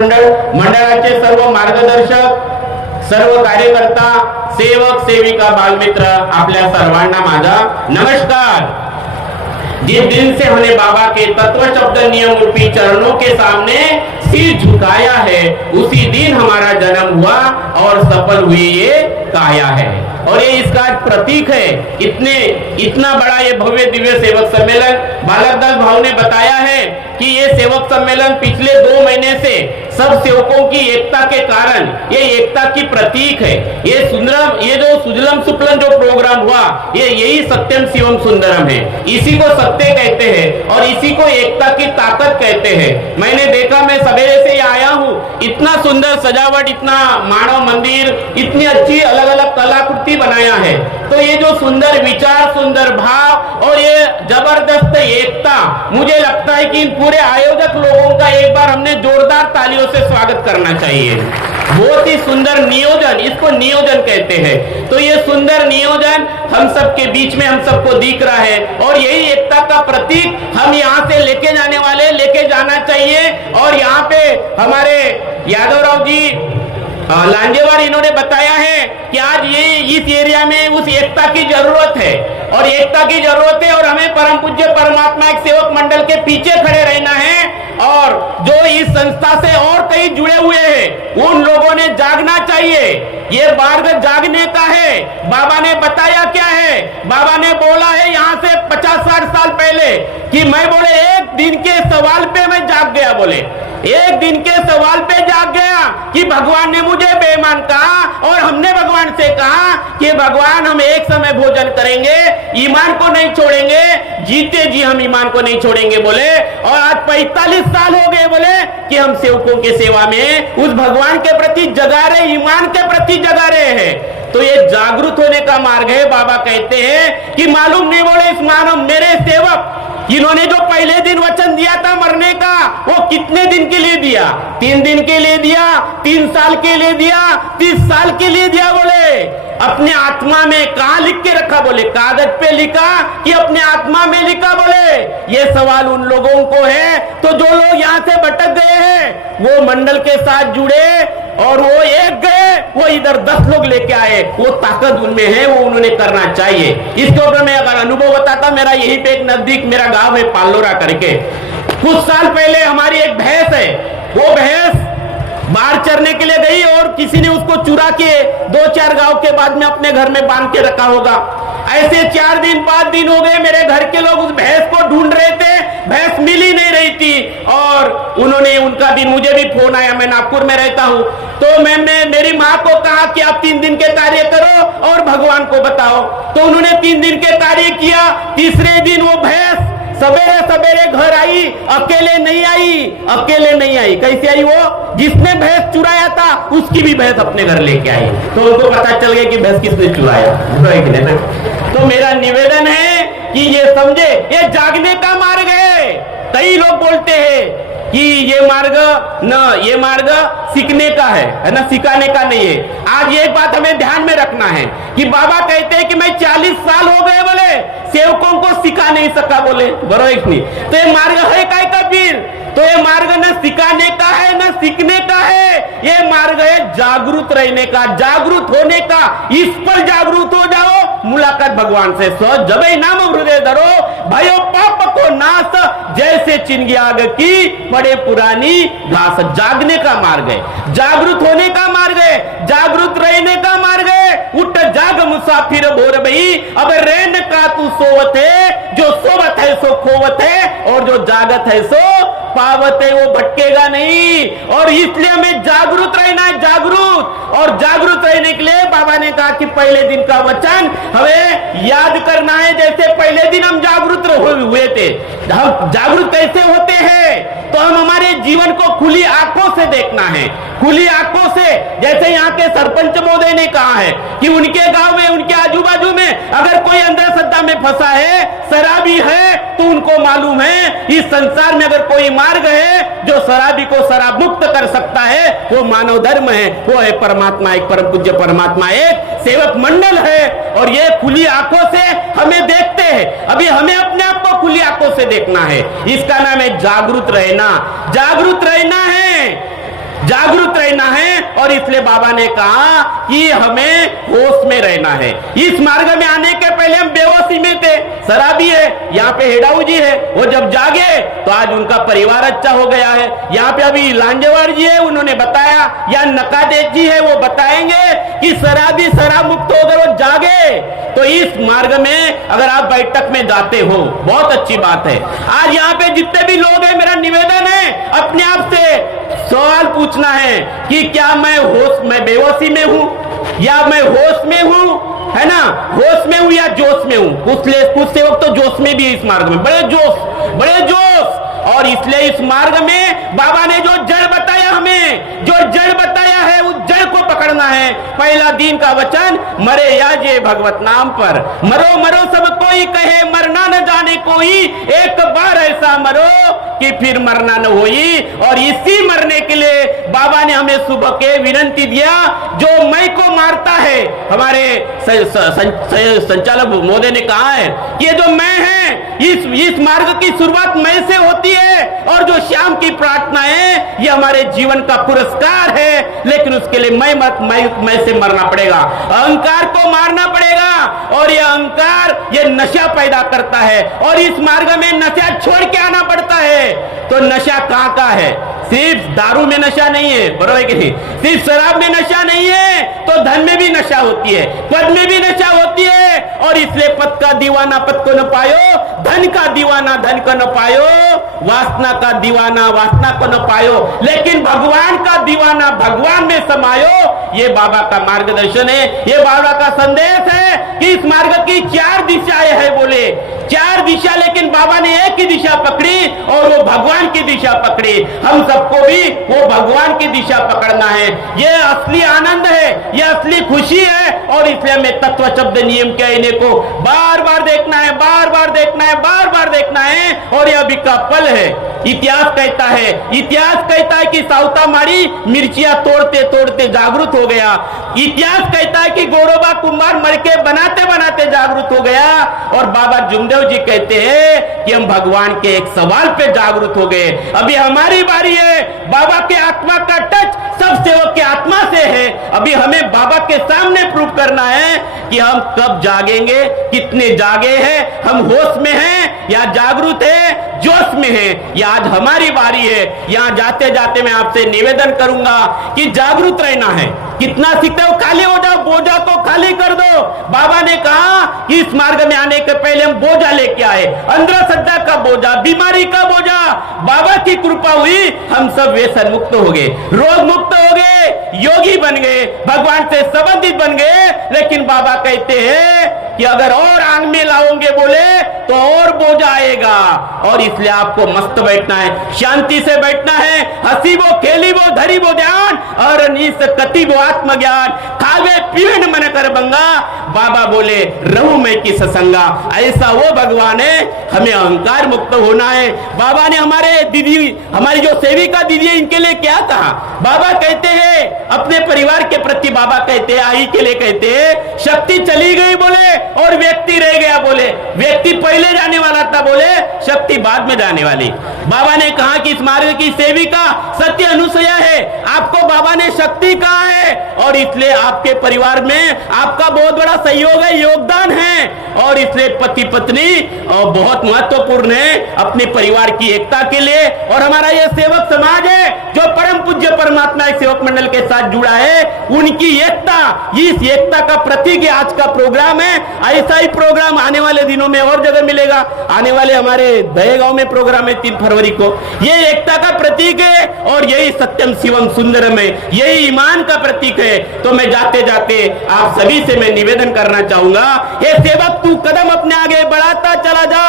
मंडळाचे सर्व मार्गदर्शक, सर्व कार्यकर्ता, सेवक सेविका, बालमित्र, आपल्या सर्वांना माझा नमस्कार। जिस दिन से हमने बाबा के तत्व शब्द नियम रूपी चरणों के सामने सिर झुकाया है, उसी दिन हमारा जन्म हुआ और सफल हुई ये काया है। और ये इसका प्रतीक है। इतना बड़ा ये भव्य दिव्य सेवक सम्मेलन, बालकदास भाव ने बताया है कि ये सेवक सम्मेलन पिछले 2 महीने से सब सेवकों की एकता के कारण ये एकता की प्रतीक है। ये जो सुजलम सुफलम जो प्रोग्राम हुआ, ये यही सत्यम शिवम सुंदरम है। इसी को सत्य कहते हैं और इसी को एकता की ताकत कहते हैं। मैंने देखा, मैं सवेरे से आया हूँ, इतना सुंदर सजावट, इतना मानव मंदिर, इतनी अच्छी अलग अलग कलाकृति बनाया है। तो ये जो सुंदर विचार, सुंदर भाव और ये जबरदस्त एकता, मुझे लगता है कि इन पूरे आयोजक लोगों का एक बार हमने जोरदार तालियों से स्वागत करना चाहिए। बहुत ही सुंदर नियोजन, इसको नियोजन कहते हैं। तो ये सुंदर नियोजन हम सबके बीच में हम सबको दिख रहा है और यही एकता का प्रतीक हम यहाँ से लेके जाने वाले, लेके जाना चाहिए। और यहाँ पे हमारे यादवराव जी लांजेवार, इन्होंने बताया है कि आज ये इस एरिया में उस एकता की जरूरत है और एकता की जरूरत है और हमें परम पूज्य परमात्मा एक सेवक मंडल के पीछे खड़े रहना है। और जो इस संस्था से और कई जुड़े हुए हैं, उन लोगों ने जागना चाहिए। ये मार्ग जागने का है। बाबा ने बताया क्या है? बाबा ने बोला है यहाँ से 50-60 साल पहले कि मैं बोले एक दिन के सवाल पे मैं जाग गया। बोले एक दिन के सवाल पे जाग गया कि भगवान ने मुझे बेईमान कहा और हमने भगवान से कहा कि भगवान हम एक समय भोजन करेंगे, ईमान को नहीं छोड़ेंगे, जीते जी हम ईमान को नहीं छोड़ेंगे। बोले और आज 45 साल हो गए बोले कि हम सेवकों के सेवा में उस भगवान के प्रति जगा रहे, ईमान के प्रति जगा रहे हैं। तो ये जागरूक होने का मार्ग है। बाबा कहते हैं कि मालूम नहीं बोले इस मानव मेरे सेवक, इन्होंने जो पहले दिन वचन दिया था मरने का, वो कितने दिन के लिए दिया? 3 दिन के लिए दिया, 3 साल के लिए दिया, 30 साल के लिए दिया। बोले अपने आत्मा में कहा लिख के रखा? बोले कागज पे लिखा कि अपने आत्मा में लिखा? बोले ये सवाल उन लोगों को है। तो जो लोग यहाँ से भटक गए हैं वो मंडल के साथ जुड़े और वो एक गए, वो इधर 10 लोग लेके आए। वो ताकत उनमें है, वो उन्होंने करना चाहिए। इसके ऊपर मैं अगर अनुभव बताता, मेरा यहीं पे एक नजदीक मेरा गांव है पालोरा करके। कुछ साल पहले हमारी एक भैंस है, वो भैंस बाहर चरने के लिए गई और किसी ने उसको चुरा के 2-4 गांव के बाद में अपने घर में बांध के रखा होगा। ऐसे 4 दिन 5 दिन हो गए, मेरे घर के लोग उस भैंस को ढूंढ रहे थे, भैंस मिल ही नहीं रही थी। और उन्होंने उनका दिन, मुझे भी फोन आया, मैं नागपुर में रहता हूँ, तो मैंने मेरी माँ को कहा कि आप 3 दिन के कार्य करो और भगवान को बताओ। तो उन्होंने 3 दिन के कार्य किया। तीसरे दिन वो भैंस सवेरे सवेरे घर आई, अकेले नहीं आई। कैसे आई? वो जिसने भैंस चुराया था उसकी भी भैंस अपने घर लेके आई। तो उनको पता चल गया कि भैंस किसने चुराया। तो मेरा निवेदन है कि ये समझे, ये जागने का मार्ग है। कई लोग बोलते हैं कि ये मार्ग सीखने का है ना, सिखाने का नहीं है। आज एक बात हमें ध्यान में रखना है कि बाबा कहते हैं कि मैं 40 साल हो गए बोले सेवकों को सिखा नहीं सका। बोले बरोबर नहीं? तो ये मार्ग है काय का फिर? तो ये मार्ग न सिखाने का है न सीखने का है, ये मार्ग है जागरूक रहने का, जागरूक होने का। इस पर जागरूक हो जाओ, मुलाकात भगवान से सो जबे नाम हृदय धरो, भयो पाप को नाश, जैसे चिन्ह आग की पड़े पुरानी घास। जागने का मार्ग है, जागरूक होने का मार्ग है, जागरूक रहने का मार्ग है। उठ जाग मुसाफिर भोर भई, अब रहने का तू सोवत है, जो सोवत है सो खोवत है और जो जागत है सो पावत है, वो भटकेगा नहीं। और इसलिए हमें जागरूक रहना है, जागरूक। और जागरूक रहने के लिए बाबा ने कहा कि पहले दिन का वचन हमें याद करना है। जैसे पहले दिन हम जागरूक हुए थे, हम जागरूक कैसे होते हैं? तो हम हमारे जीवन को खुली आंखों से देखना है, खुली आंखों से। जैसे यहाँ के सरपंच महोदय ने कहा है कि उनके गांव में, उनके आजू बाजू में अगर कोई अंधश्रद्धा में फंसा है, शराबी है, तो उनको मालूम है इस संसार में अगर कोई मार्ग है जो शराबी को शराब मुक्त कर सकता है, वो मानव धर्म है, वो है परमात्मा, एक परम पूज्य परमात्मा, एक सेवक मंडल है। और ये खुली आंखों से हमें देखते हैं। अभी हमें अपने आप को खुली आंखों से देखना है। इसका नाम है जागरूक रहना। जागरूक रहना है। जागरूक रहना है। और इसलिए बाबा ने कहा कि हमें होश में रहना है। इस मार्ग में आने के पहले हम बेहोशी में थे। शराबी है, यहाँ पे हेडाऊ जी है, वो जब जागे तो आज उनका परिवार अच्छा हो गया है। यहाँ पे अभी लांजेवाड़ जी है, उन्होंने बताया, या नकादेव जी है, वो बताएंगे कि शराबी शराब मुक्त होकर वो जागे। तो इस मार्ग में अगर आप बैठक में जाते हो, बहुत अच्छी बात है। आज यहाँ पे जितने भी लोग हैं, मेरा निवेदन है अपने आप से सवाल पूछना है कि क्या मैं बेहोशी में हूं या मैं होश में हूं, है ना? होश में हूं या जोश में हूं? कुछ सेवक तो जोश में भी है इस मार्ग में, बड़े जोश। और इसलिए इस मार्ग में बाबा ने जो जड़ बताया, हमें जो जड़ बताया है, उस जड़ को पकड़ना है। पहला दिन का वचन, मरे या जे भगवत नाम पर, मरो मरो सब कोई कहे, मरना न जाने कोई, एक बार ऐसा मरो कि फिर मरना न होई। और इसी मरने के लिए बाबा ने हमें सुबह के विनती दिया, जो मैं को मारता है, हमारे संचालक महोदय ने कहा है कि ये जो मैं है, इस मार्ग की शुरुआत मैं से होती है। और जो श्याम की प्रार्थना है, ये हमारे जीवन का पुरस्कार है। लेकिन उसके लिए मैं से मरना पड़ेगा, अहंकार को मारना पड़ेगा। और ये अहंकार ये नशा पैदा करता है, और इस मार्ग में नशा छोड़ के आना पड़ता है। तो नशा कहाँ का है? सिर्फ दारू में नशा नहीं है, बरोबर कि नहीं? सिर्फ शराब में नशा नहीं है, तो धन में भी नशा होती है, पद में भी नशा होती है। और इसलिए पद का दीवाना पद को न पायो, धन का दीवाना धन को न पायो, वासना का दीवाना वासना को न पायो, लेकिन भगवान का दीवाना भगवान में समायो। ये बाबा का मार्गदर्शन है, ये बाबा का संदेश है कि इस मार्ग की 4 दिशाएं है, बोले 4 दिशा, लेकिन बाबा ने एक ही दिशा पकड़ी और वो भगवान की दिशा पकड़ी। हम सबको भी वो भगवान की दिशा पकड़ना है। ये असली आनंद है, ये असली खुशी है। और इसलिए हमें तत्व शब्द नियम के आईने को बार बार देखना है, बार बार देखना है, बार बार देखना है। और यह अभी का पल है। इतिहास कहता है कि साउता माड़ी मिर्चियां तोड़ते तोड़ते जागरूक हो गया। इतिहास कहता है कि गौरबा कुमार मरके बनाते बनाते जागरूक हो गया। और बाबा जुमदेव जी कहते हैं कि हम भगवान के एक सवाल पे जागरूक हो गए। अभी हमारी बारी है। बाबा के आत्मा का टच सब सेवक के आत्मा से है। अभी हमें बाबा के सामने प्रूव करना है कि हम कब जागेंगे, कितने जागे हैं, हम होश में हैं या जागरूक है, जोश में है। ये आज हमारी बारी है। यहाँ जाते जाते मैं आपसे निवेदन करूंगा कि जागरूक रहना है। कितना सीखते हो, खाली हो जाओ, बोझा को खाली कर दो। बाबा ने कहा कि इस मार्ग में आने के पहले हम बोझा लेके आए, अंधश्रद्धा का बोझा, बीमारी का बोझा। बाबा की कृपा हुई, हम सब व्यसन मुक्त हो गए, रोग मुक्त हो गए, योगी बन गए, भगवान से संबंधित बन गए। लेकिन बाबा कहते हैं कि अगर और आंग में लाओगे बोले तो और बोझा आएगा। और इसलिए आपको मस्त बैठना है, शांति से बैठना है, हंसी वो खेली वो धरी वो ध्यान, और निस कति वो आत्मज्ञान, खावे पीवे न मन कर बंगा। बाबा बोले रहूं मैं किस संगा। ऐसा वो भगवान है, हमें अहंकार मुक्त होना है। बाबा ने हमारे दीदी, हमारी जो सेविका दीदी है, इनके लिए क्या कहा? बाबा कहते हैं अपने परिवार के प्रति, बाबा कहते हैं आई के लिए कहते हैं, शक्ति चली गई बोले और व्यक्ति रह गया बोले। व्यक्ति पहले जाने वाला था बोले, शक्ति बाद में जाने वाली। बाबा ने कहा कि इस मार्ग की सेविका सत्य अनुसया है। आपको बाबा ने शक्ति कहा है, और इसलिए आपके परिवार में आपका बहुत बड़ा सहयोग है, योगदान है। और इसलिए पति पत्नी बहुत महत्वपूर्ण है अपने परिवार की एकता के लिए। और हमारा ये सेवक समाज है जो परम पूज्य परमात्मा सेवक मंडल के साथ जुड़ा है, उनकी एकता, इस एकता का प्रतीक आज का प्रोग्राम है। ऐसा ही प्रोग्राम आने वाले दिनों में और जगह मिलेगा। आने वाले हमारे दहेगांव में प्रोग्राम है 3 फरवरी को। ये एकता का प्रतीक है, और यही सत्यम शिवम सुंदरम है, यही ईमान का प्रतीक है। तो मैं जाते जाते आप सभी से मैं निवेदन करना चाहूंगा, ये सेवक तू कदम अपने आगे बढ़ाता चला जा।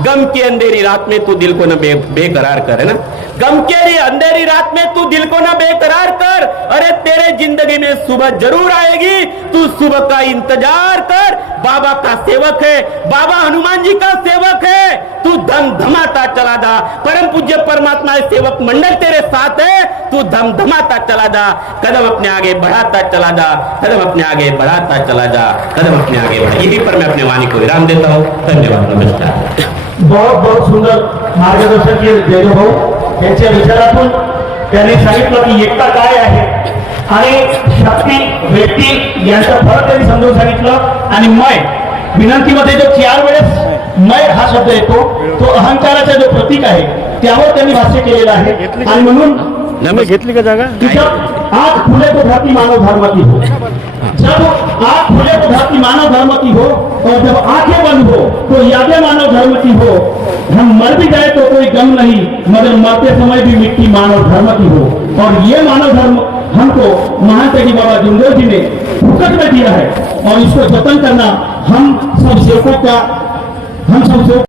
गम की अंधेरी रात में तू दिल को न बेकरार कर, है ना? गम के अंधेरी रात में तू दिल को न बेकरार कर। अरे तेरे जिंदगी में सुबह जरूर आएगी, तू सुबह का इंतजार कर। बाबा का सेवक है, बाबा हनुमान जी का सेवक है, तू धम धमाता चला जा। परम पूज्य परमात्मा सेवक मंडल तेरे साथ है, तू धम धमाता चला जा। कदम अपने आगे बढ़ाता चला जा, कदम अपने आगे बढ़ाता चला जा, कदम अपने आगे बढ़ा। यही पर मैं अपने वाणी को विराम देता हूँ। धन्यवाद, नमस्कार। बहुत बहुत सुंदर मार्गदर्शन केले जयदेव भाऊ यांच्या विचारातून त्यांनी सांगितलं की एकता काय आहे आणि शक्ती व्यक्ती यांचा फरक त्यांनी समजून सांगितलं. आणि मय विनंतीमध्ये जो 4 वेळेस मय हा शब्द येतो तो अहंकाराचा जो प्रतीक आहे त्यावर त्यांनी भाष्य केलेलं आहे. आणि म्हणून घेतली का जागा जब आंख खुले तो धरती मानव धर्म की हो, जब आंख खुले तो धरती मानव धर्म की हो, और जब आंखें बंद हो तो यादें मानव धर्म की हो. हम मर भी जाए तो कोई गम नहीं, मगर मरते समय भी मिट्टी मानव धर्म की हो. और ये मानव धर्म हमको महान त्यागी बाबा जुंगोर जी ने फुकट में दिया है और इसको जतन करना हम सब सेवकों का हम सब